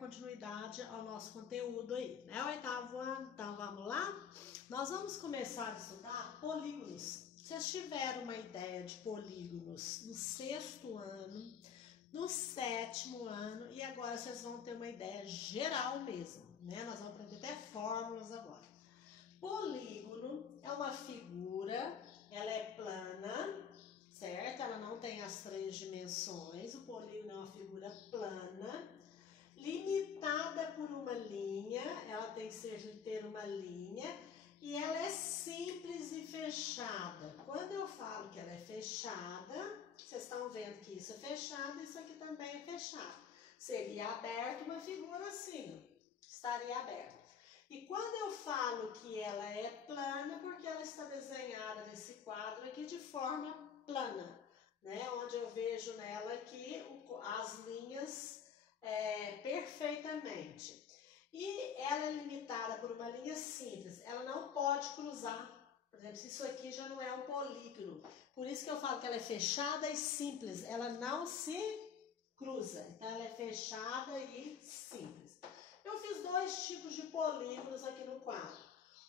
continuidade ao nosso conteúdo aí, né? O oitavo ano, então vamos lá? Nós vamos começar a estudar polígonos. Vocês tiveram uma ideia de polígonos no sexto ano, no sétimo ano e agora vocês vão ter uma ideia geral mesmo, né? Nós vamos aprender até fórmulas agora. Polígono é uma figura, ela é plana, certo? Ela não tem as 3 dimensões, o polígono é uma figura plana, limitada por uma linha, ela tem que ter uma linha, e ela é simples e fechada. Quando eu falo que ela é fechada, vocês estão vendo que isso é fechado, isso aqui também é fechado. Seria aberto uma figura assim, estaria aberta. E quando eu falo que ela é plana, porque ela está desenhada nesse quadro aqui de forma plana, né? Onde eu vejo nela aqui as linhas perfeitamente. E ela é limitada por uma linha simples, ela não pode cruzar. Por exemplo, isso aqui já não é um polígono. Por isso que eu falo que ela é fechada e simples, ela não se cruza. Então ela é fechada e simples. Eu fiz 2 tipos de polígonos aqui no quadro.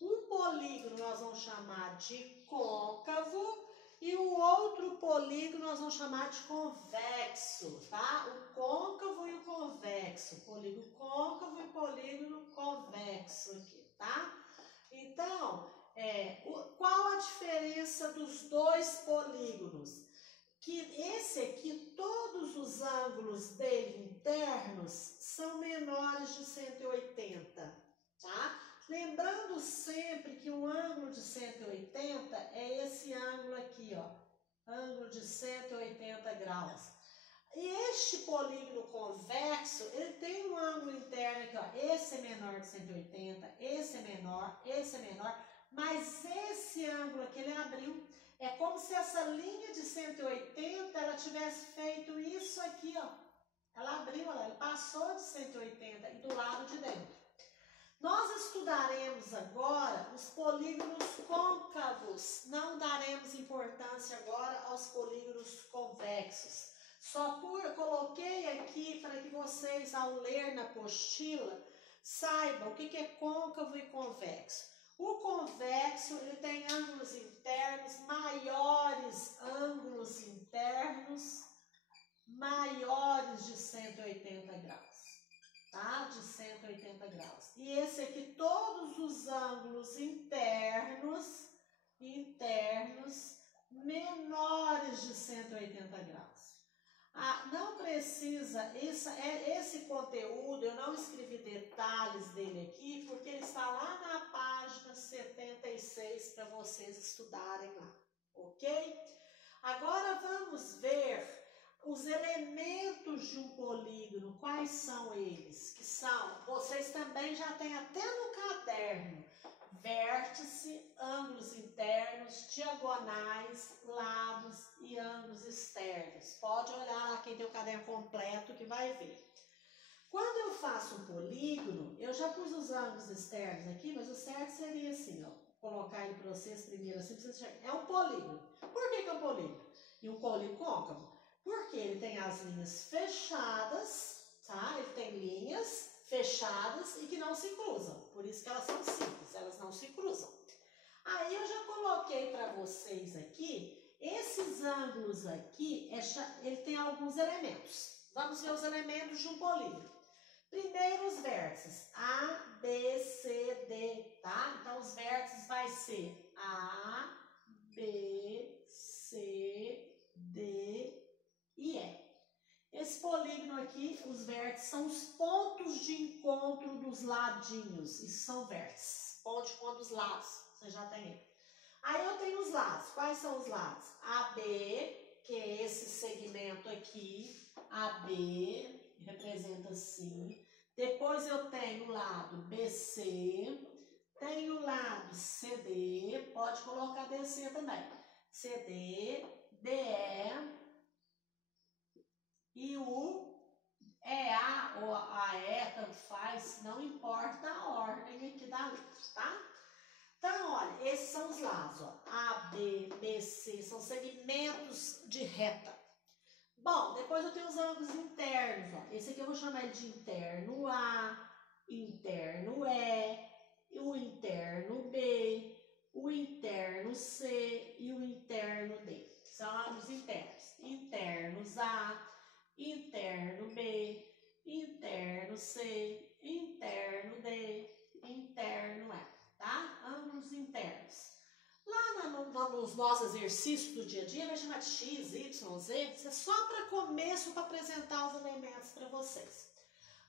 Um polígono nós vamos chamar de côncavo e o outro polígono nós vamos chamar de convexo, tá? O côncavo e o convexo. Polígono côncavo e polígono convexo aqui, tá? Então, qual a diferença dos 2 polígonos? Que esse aqui, todos os ângulos dele internos são menores de 180, tá? Lembrando sempre que um ângulo de 180 é esse ângulo aqui, ó, ângulo de 180 graus. E este polígono convexo, ele tem um ângulo interno aqui, ó, esse é menor de 180, esse é menor, mas esse ângulo aqui ele abriu. É como se essa linha de 180, ela tivesse feito isso aqui, ó. Ela abriu, ela passou de 180 e do lado de dentro. Nós estudaremos agora os polígonos côncavos. Não daremos importância agora aos polígonos convexos. Só coloquei aqui para que vocês, ao ler na apostila, saibam o que é côncavo e convexo. O convexo, ele tem ângulos internos maiores, ângulos internos maiores de 180 graus, tá? De 180 graus. E esse aqui, todos os ângulos internos menores de 180 graus. Não precisa, esse conteúdo, eu não escrevi detalhes dele aqui, porque ele está lá na página 76 para vocês estudarem lá, ok? Agora vamos ver os elementos de um polígono, quais são eles? Que são, vocês também já têm até no caderno, vértice, ângulos internos, diagonais, lados e ângulos externos. Pode olhar lá quem tem o caderno completo que vai ver. Quando eu faço um polígono, eu já pus os ângulos externos aqui, mas o certo seria assim, ó, colocar ele para vocês primeiro assim, para vocês enxergarem. É um polígono. Por que é um polígono? E um polígono côncavo? Porque ele tem as linhas fechadas, tá? Ele tem linhas fechadas e que não se cruzam. Por isso que elas são simples, elas não se cruzam. Aí eu já coloquei para vocês aqui, esses ângulos aqui, ele tem alguns elementos. Vamos ver os elementos de um polígono. Primeiro os vértices, A, B, C, D, tá? Então os vértices vai ser A, B, C, D e E. Esse polígono aqui, os vértices, são os pontos de encontro dos ladinhos. Isso são vértices, ponto de encontro dos lados, você já tem ele. Aí eu tenho os lados, quais são os lados? AB, que é esse segmento aqui, AB, representa assim. Depois eu tenho o lado BC, tenho o lado CD, pode colocar DC também. CD, DE e o EA ou AE, tanto faz, não importa a ordem aqui da letra, tá? Então, olha, esses são os lados, ó, A, B, B, C, são segmentos de reta. Bom, depois eu tenho os ângulos internos, ó. Esse aqui eu vou chamar ele de interno A, interno E, o interno B, o interno C e o interno D. São ângulos internos. Internos A, interno B, interno C, interno D, interno E, tá? Ângulos internos. Lá nos nossos exercícios do dia a dia vai chamar de X, Y, Z. Isso é só para começo, para apresentar os elementos para vocês.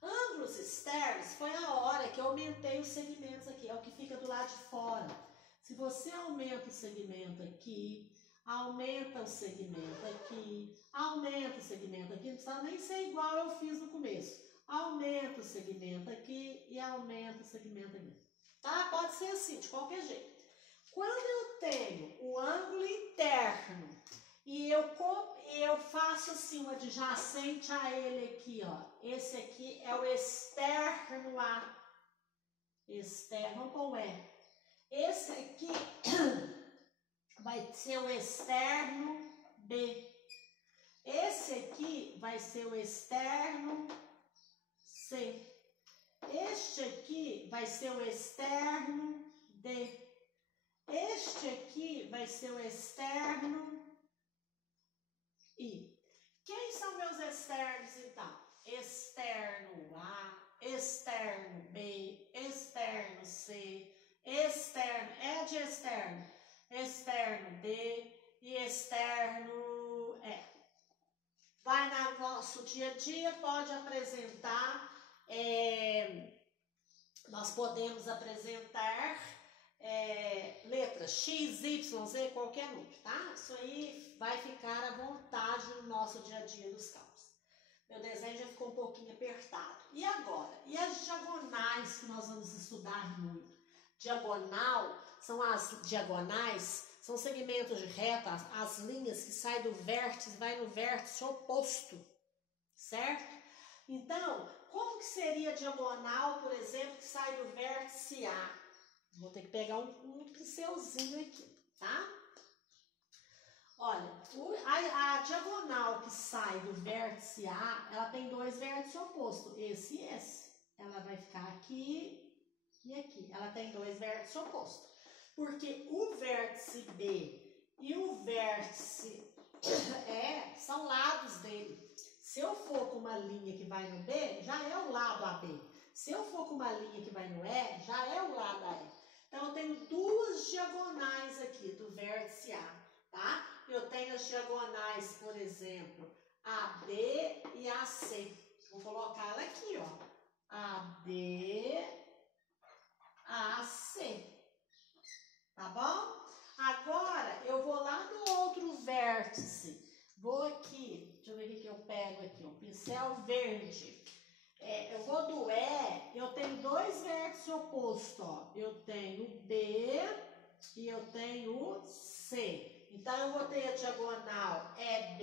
Ângulos externos foi a hora que eu aumentei os segmentos aqui, é o que fica do lado de fora. Se você aumenta o segmento aqui, aumenta o segmento aqui, aumenta o segmento aqui, não precisa nem ser igual eu fiz no começo. Aumenta o segmento aqui e aumenta o segmento aqui. Tá? Pode ser assim, de qualquer jeito. Quando eu tenho o ângulo interno e eu faço assim um adjacente a ele aqui, ó. Esse aqui é o externo A. Externo, vamos pôr o E. Esse aqui vai ser o externo B. Esse aqui vai ser o externo C. Este aqui vai ser o externo D. Este aqui vai ser o externo I. Quem são meus externos, então? Externo A, externo B, externo C, externo, é de externo, externo D e externo E. Vai no nosso dia a dia, pode apresentar, nós podemos apresentar letras X, Y, Z, qualquer número, tá? Isso aí vai ficar à vontade no nosso dia a dia dos cálculos. Meu desenho já ficou um pouquinho apertado. E agora? E as diagonais que nós vamos estudar muito? Diagonal são as diagonais, são segmentos de reta, as linhas que saem do vértice, vai no vértice oposto, certo? Então, como que seria a diagonal, por exemplo, que sai do vértice A? Vou ter que pegar um pincelzinho aqui, tá? Olha, a diagonal que sai do vértice A, ela tem dois vértices opostos, esse e esse. Ela vai ficar aqui e aqui. Ela tem dois vértices opostos. Porque o vértice B e o vértice E são lados dele. Se eu for com uma linha que vai no B, já é o lado AB. Se eu for com uma linha que vai no E, já é o lado AE. Então, eu tenho duas diagonais aqui do vértice A, tá? Eu tenho as diagonais, por exemplo, AB e AC. Vou colocar ela aqui, ó. AB, AC. Tá bom? Agora, eu vou lá no outro vértice. Vou aqui, deixa eu ver o que eu pego aqui, um pincel verde. Eu vou do E, eu tenho dois vértices opostos, ó. Eu tenho B e eu tenho C. Então, eu vou ter a diagonal EB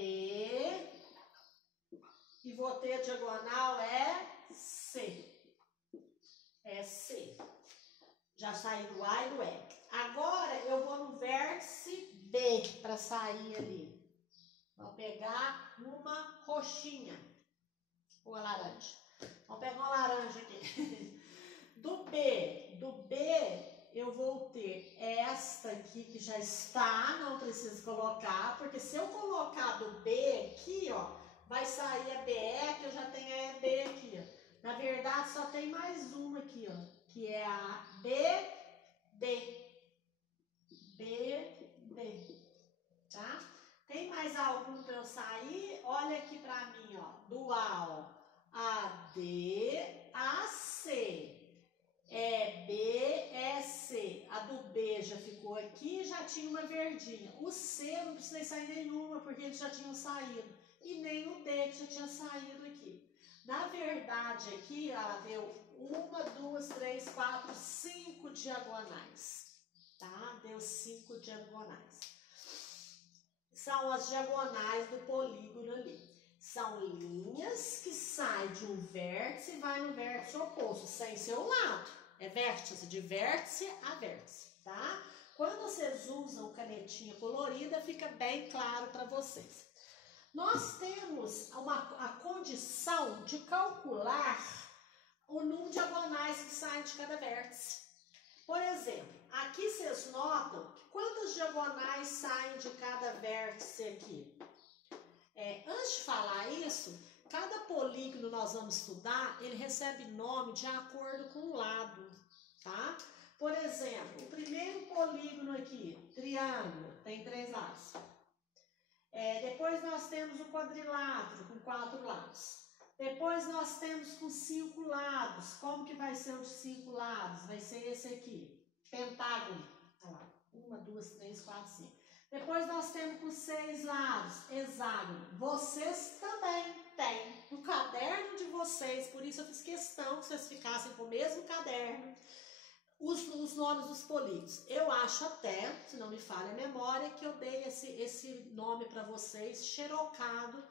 e vou ter a diagonal EC. C. Já saí do A e do E. Agora, eu vou no vértice B para sair ali. Vou pegar uma roxinha ou a laranja. Vamos pegar uma laranja aqui. Do B, eu vou ter esta aqui que já está, não preciso colocar, porque se eu colocar do B aqui, ó, vai sair a BE, que eu já tenho a EB aqui, ó. Na verdade, só tem mais uma aqui, ó, que é a BD. BD, tá? Tem mais algum para eu sair? Olha aqui para mim, ó, do A, ó. AD, AC, B, C. A do B já ficou aqui, já tinha uma verdinha. O C não precisei sair nenhuma, porque eles já tinham saído. E nem o D, que já tinha saído aqui. Na verdade, aqui ela deu 1, 2, 3, 4, 5 diagonais. Tá? Deu 5 diagonais. São as diagonais do polígono ali. São linhas que saem de um vértice e vai no vértice oposto, sem seu lado. É vértice, de vértice a vértice, tá? Quando vocês usam canetinha colorida, fica bem claro para vocês. nós temos a condição de calcular o número de diagonais que saem de cada vértice. Por exemplo, aqui vocês notam quantas diagonais saem de cada vértice aqui. Antes de falar isso, cada polígono nós vamos estudar, ele recebe nome de acordo com o lado, tá? Por exemplo, o primeiro polígono aqui, triângulo, tem 3 lados. Depois nós temos o quadrilátero com 4 lados. Depois nós temos com 5 lados. Como que vai ser o de 5 lados? Vai ser esse aqui, pentágono. Olha lá, 1, 2, 3, 4, 5. Depois nós temos com 6 lados, hexágono. Vocês também têm no caderno de vocês, por isso eu fiz questão que vocês ficassem com o mesmo caderno, os nomes dos polígonos. Eu acho até, se não me falha a memória, que eu dei esse nome para vocês, xerocado.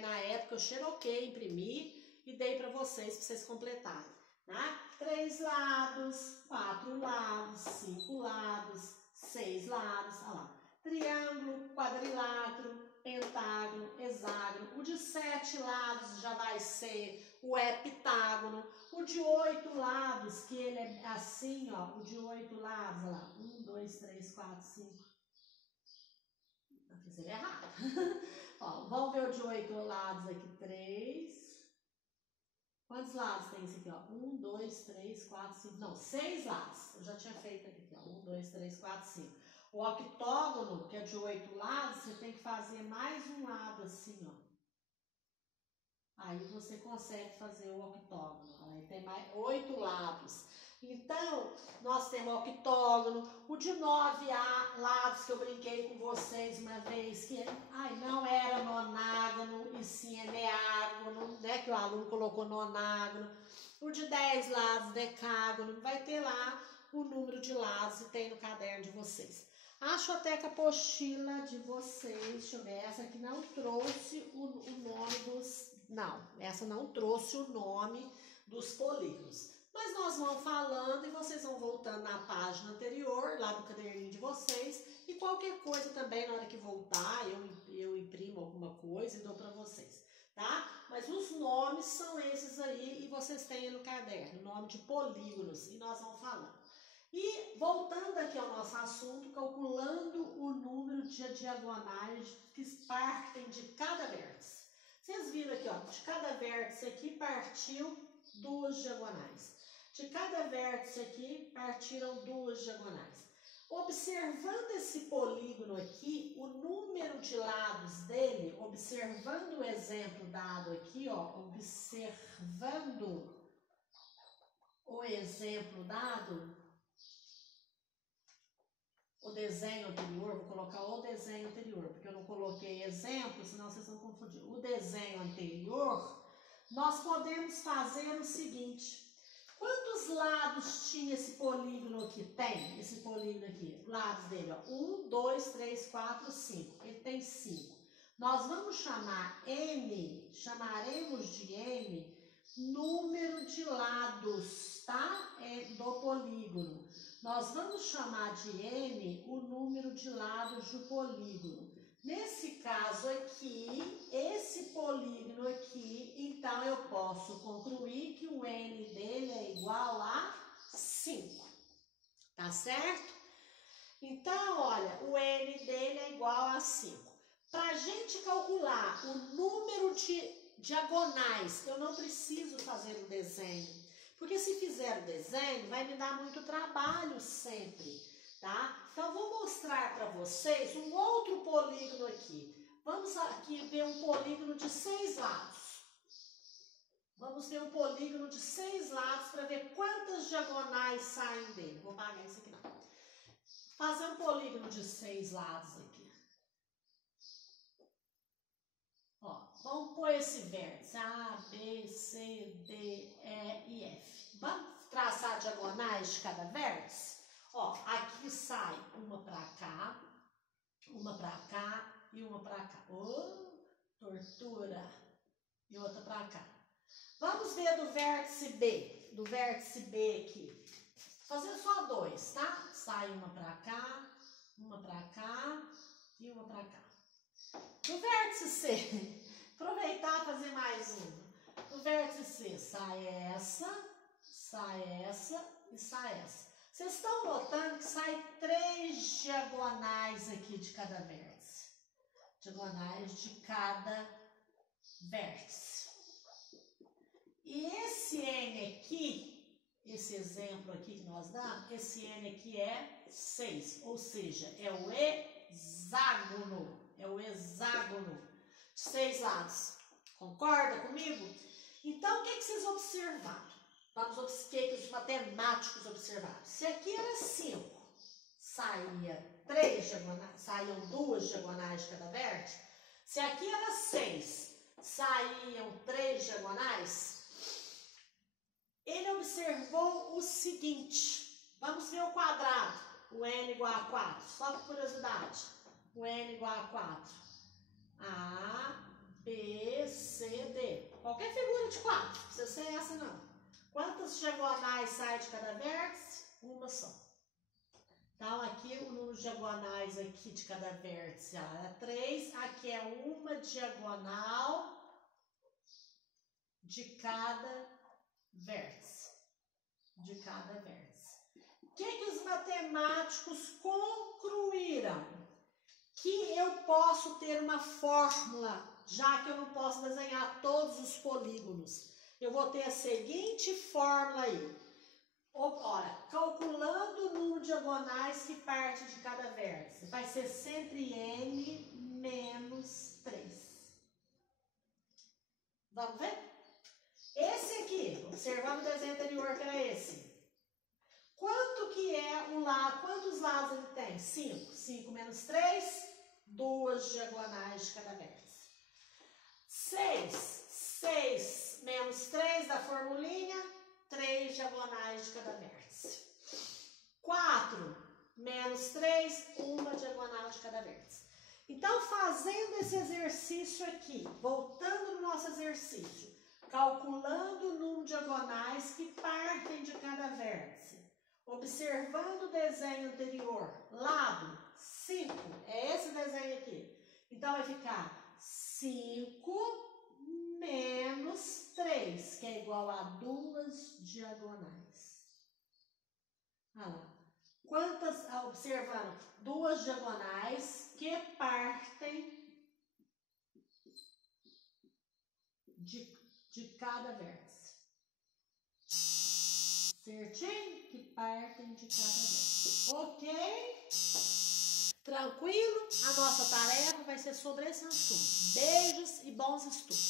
Na época eu xeroquei, imprimi e dei para vocês completarem. Tá? 3 lados, 4 lados, 5 lados, 6 lados, olha lá. Triângulo, quadrilátero, pentágono, hexágono. O de 7 lados já vai ser o heptágono. O de 8 lados, que ele é assim, ó, o de 8 lados, olha lá, 1, 2, 3, 4, 5. Eu fiz ele errado. Ó, vamos ver o de 8 lados aqui, 3. Quantos lados tem esse aqui, ó? 1, 2, 3, 4, 5, não, 6 lados. Eu já tinha feito aqui, ó, 1, 2, 3, 4, 5. O octógono, que é de 8 lados, você tem que fazer mais um lado assim, ó. Aí você consegue fazer o octógono. Aí tem mais 8 lados. Então, nós temos o octógono, o de 9 lados que eu brinquei com vocês uma vez, que não era nonágono, e sim é neágono, né? Que o aluno colocou nonágono. O de 10 lados, decágono, vai ter lá o número de lados que tem no caderno de vocês. Acho até que a apostila de vocês, deixa eu ver, essa aqui não trouxe o nome dos... Não, essa não trouxe o nome dos polígonos. Mas nós vamos falando e vocês vão voltando na página anterior, lá no caderninho de vocês. E qualquer coisa também, na hora que voltar, eu imprimo alguma coisa e dou para vocês, tá? Mas os nomes são esses aí e vocês têm no caderno, nome de polígonos, e nós vamos falando. E voltando aqui ao nosso assunto, calculando o número de diagonais que partem de cada vértice. Vocês viram aqui, ó, de cada vértice aqui partiu 2 diagonais. De cada vértice aqui partiram 2 diagonais. Observando esse polígono aqui, o número de lados dele, observando o exemplo dado aqui, ó, observando o exemplo dado, o desenho anterior, vou colocar o desenho anterior, porque eu não coloquei exemplo, senão vocês vão confundir. O desenho anterior, nós podemos fazer o seguinte: quantos lados tinha esse polígono aqui? Tem esse polígono aqui, lados dele, ó, 1, 2, 3, 4, 5. Ele tem 5. Nós vamos chamar N, chamaremos de N, número de lados, tá? Do polígono. Nós vamos chamar de N o número de lados do polígono. Nesse caso aqui, esse polígono aqui, então eu posso concluir que o N dele é igual a 5. Tá certo? Então, olha, o N dele é igual a 5. Para a gente calcular o número de diagonais, eu não preciso fazer o desenho. Porque se fizer o desenho, vai me dar muito trabalho sempre, tá? Então, vou mostrar para vocês um outro polígono aqui. Vamos aqui ver um polígono de 6 lados. Vamos ver um polígono de 6 lados para ver quantas diagonais saem dele. Vou apagar isso aqui não. Fazer um polígono de 6 lados aqui. Ó, vamos pôr esse vértice A, B, C, D, E e F. Vamos traçar diagonais de cada vértice? Ó, aqui sai uma para cá e uma para cá. Oh, tortura! E outra para cá. Vamos ver do vértice B. Do vértice B aqui. Fazer só 2, tá? Sai uma para cá e uma para cá. Do vértice C, aproveitar e fazer mais uma. Do vértice C, sai essa e sai essa. Vocês estão notando que sai 3 diagonais aqui de cada vértice. Diagonais de cada vértice. E esse N aqui, esse exemplo aqui que nós damos, esse N aqui é 6, ou seja, é o hexágono. É o hexágono de 6 lados. Concorda comigo? Então, o que vocês observaram? Vamos observar o que os matemáticos observaram. Se aqui era 5, saía 3 diagonais, saíam 2 diagonais de cada vértice. Se aqui era 6, saíam 3 diagonais. Ele observou o seguinte. Vamos ver o quadrado. O N igual a 4. Só por curiosidade. O N igual a 4. A, B, C, D. Qualquer figura de 4. Não precisa ser essa, não. Quantas diagonais saem de cada vértice? Uma só. Então, aqui o número de diagonais aqui de cada vértice é 3. Aqui é uma diagonal de cada vértice. De cada vértice. O que os matemáticos concluíram? Que eu posso ter uma fórmula, já que eu não posso desenhar todos os polígonos. Eu vou ter a seguinte fórmula aí. Ora, calculando o número de diagonais que parte de cada vértice, vai ser sempre N menos 3. Vamos ver? Esse aqui, observando o desenho anterior que era esse. Quanto que é o lado? Quantos lados ele tem? 5. 5 menos 3, 2 diagonais de cada vértice. 6. 6 menos 3 da formulinha, 3 diagonais de cada vértice. 4 menos 3, uma diagonal de cada vértice. Então, fazendo esse exercício aqui, voltando no nosso exercício, calculando o número de diagonais que partem de cada vértice, observando o desenho anterior, lado 5, é esse desenho aqui. Então, vai ficar 5 menos 3, que é igual a 2 diagonais. Olha lá. Quantas, observando, 2 diagonais que partem de cada vértice. Certinho? Que partem de cada vértice. Ok? Tranquilo? A nossa tarefa vai ser sobre esse assunto. Beijos e bons estudos.